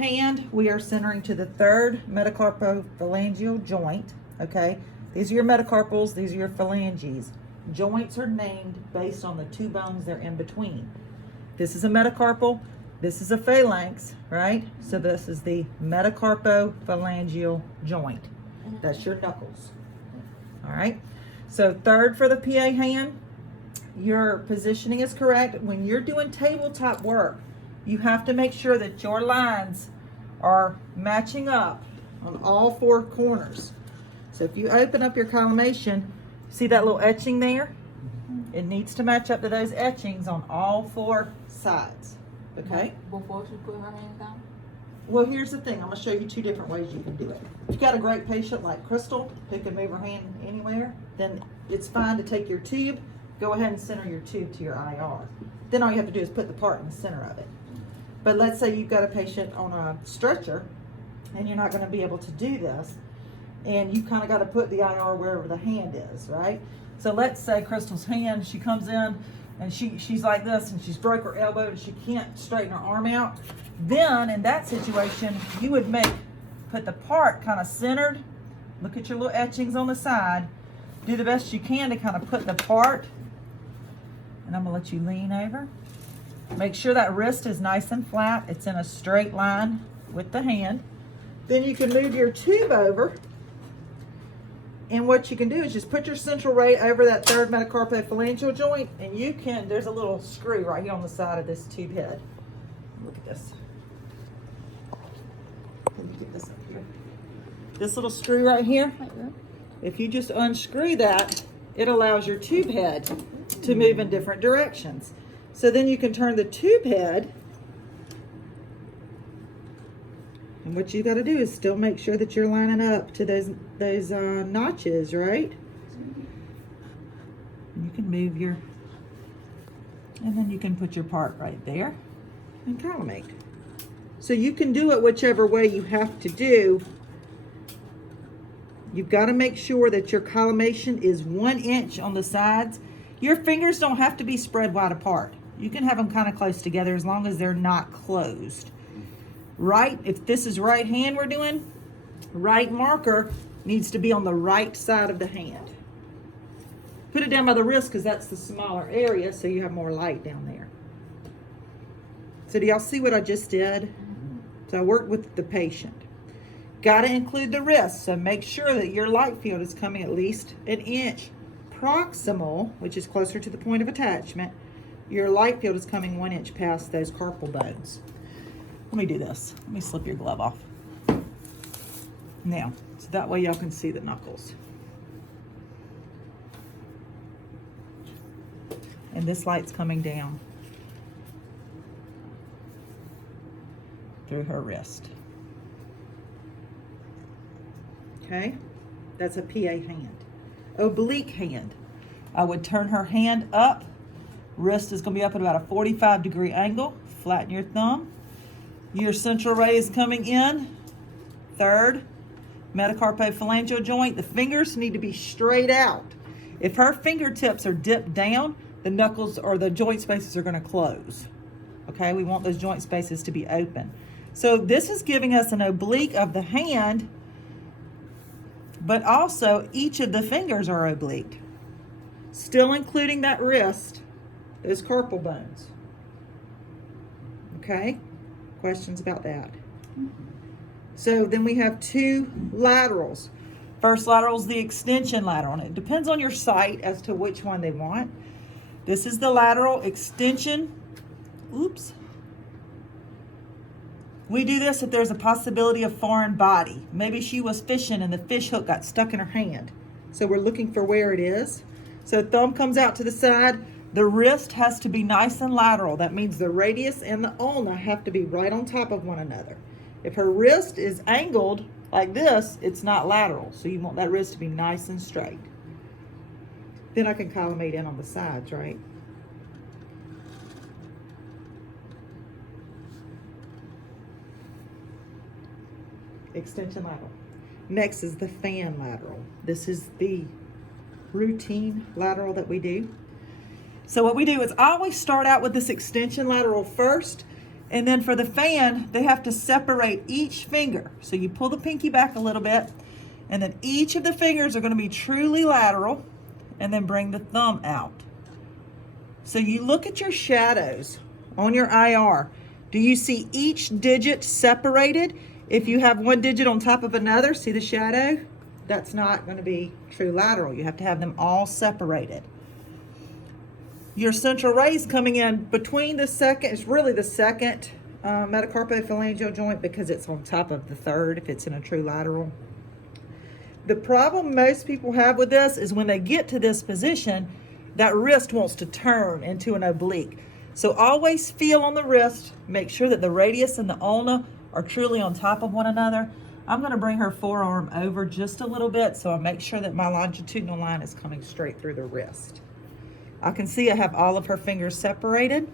hand, we are centering to the third metacarpophalangeal joint, okay? These are your metacarpals, these are your phalanges. Joints are named based on the two bones they're in between. This is a metacarpal, this is a phalanx, right? So this is the metacarpophalangeal joint. That's your knuckles. All right, so third for the PA hand, your positioning is correct. When you're doing tabletop work, you have to make sure that your lines are matching up on all four corners. So if you open up your collimation, see that little etching there? It needs to match up to those etchings on all four sides, okay? Before she put her hand down? Well, here's the thing. I'm going to show you two different ways you can do it. If you've got a great patient like Crystal who can move her hand anywhere, then it's fine to take your tube, go ahead and center your tube to your IR. Then all you have to do is put the part in the center of it. But let's say you've got a patient on a stretcher and you're not going to be able to do this, and you kind of got to put the IR wherever the hand is, right? So let's say Crystal's hand, she comes in and she's like this and she's broke her elbow and she can't straighten her arm out. Then in that situation, you would put the part kind of centered. Look at your little etchings on the side. Do the best you can to kind of put the part, and I'm gonna let you lean over. Make sure that wrist is nice and flat. It's in a straight line with the hand. Then you can move your tube over. And what you can do is just put your central ray over that third metacarpophalangeal joint, and you can, there's a little screw right here on the side of this tube head. Look at this. Can you get this up here? This little screw right here, if you just unscrew that, it allows your tube head to move in different directions. So then you can turn the tube head, and what you got to do is still make sure that you're lining up to those notches, right? And you can move your, and then you can put your part right there and collimate. So you can do it whichever way you have to do. You've got to make sure that your collimation is 1 inch on the sides. Your fingers don't have to be spread wide apart. You can have them kind of close together as long as they're not closed. Right, if this is right hand we're doing, right marker needs to be on the right side of the hand. Put it down by the wrist because that's the smaller area, so you have more light down there. So do y'all see what I just did? So I worked with the patient. Got to include the wrist, so make sure that your light field is coming at least 1 inch proximal, which is closer to the point of attachment. Your light field is coming 1 inch past those carpal bones. Let me do this. Let me slip your glove off. Now, so that way y'all can see the knuckles. And this light's coming down through her wrist. Okay, that's a PA hand. Oblique hand. I would turn her hand up. Wrist is going to be up at about a 45-degree angle. Flatten your thumb. Your central ray is coming in. Third metacarpophalangeal joint. The fingers need to be straight out. If her fingertips are dipped down, the knuckles or the joint spaces are going to close. Okay, we want those joint spaces to be open. So this is giving us an oblique of the hand, but also each of the fingers are oblique. Still including that wrist, those carpal bones. Okay, questions about that? So then we have two laterals. First lateral is the extension lateral, and it depends on your site as to which one they want. This is the lateral extension. Oops. We do this if there's a possibility of foreign body. Maybe she was fishing and the fish hook got stuck in her hand. So we're looking for where it is. So thumb comes out to the side. The wrist has to be nice and lateral. That means the radius and the ulna have to be right on top of one another. If her wrist is angled like this, it's not lateral. So you want that wrist to be nice and straight. Then I can collimate in on the sides, right? Extension lateral. Next is the fan lateral. This is the routine lateral that we do. So what we do is I always start out with this extension lateral first, And then for the fan, they have to separate each finger. So you pull the pinky back a little bit, and then each of the fingers are going to be truly lateral, and then bring the thumb out. So you look at your shadows on your IR. Do you see each digit separated? If you have one digit on top of another, see the shadow? That's not going to be true lateral. You have to have them all separated. Your central rays coming in between the second, it's really the second metacarpophalangeal joint because it's on top of the third if it's in a true lateral. The problem most people have with this is when they get to this position, that wrist wants to turn into an oblique. So always feel on the wrist, make sure that the radius and the ulna are truly on top of one another. I'm going to bring her forearm over just a little bit so I make sure that my longitudinal line is coming straight through the wrist. I can see I have all of her fingers separated.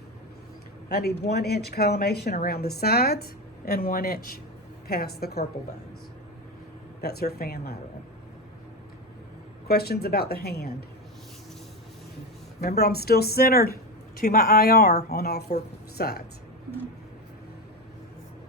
I need 1 inch collimation around the sides and 1 inch past the carpal bones. That's her fan lateral. Questions about the hand? Remember, I'm still centered to my IR on all 4 sides.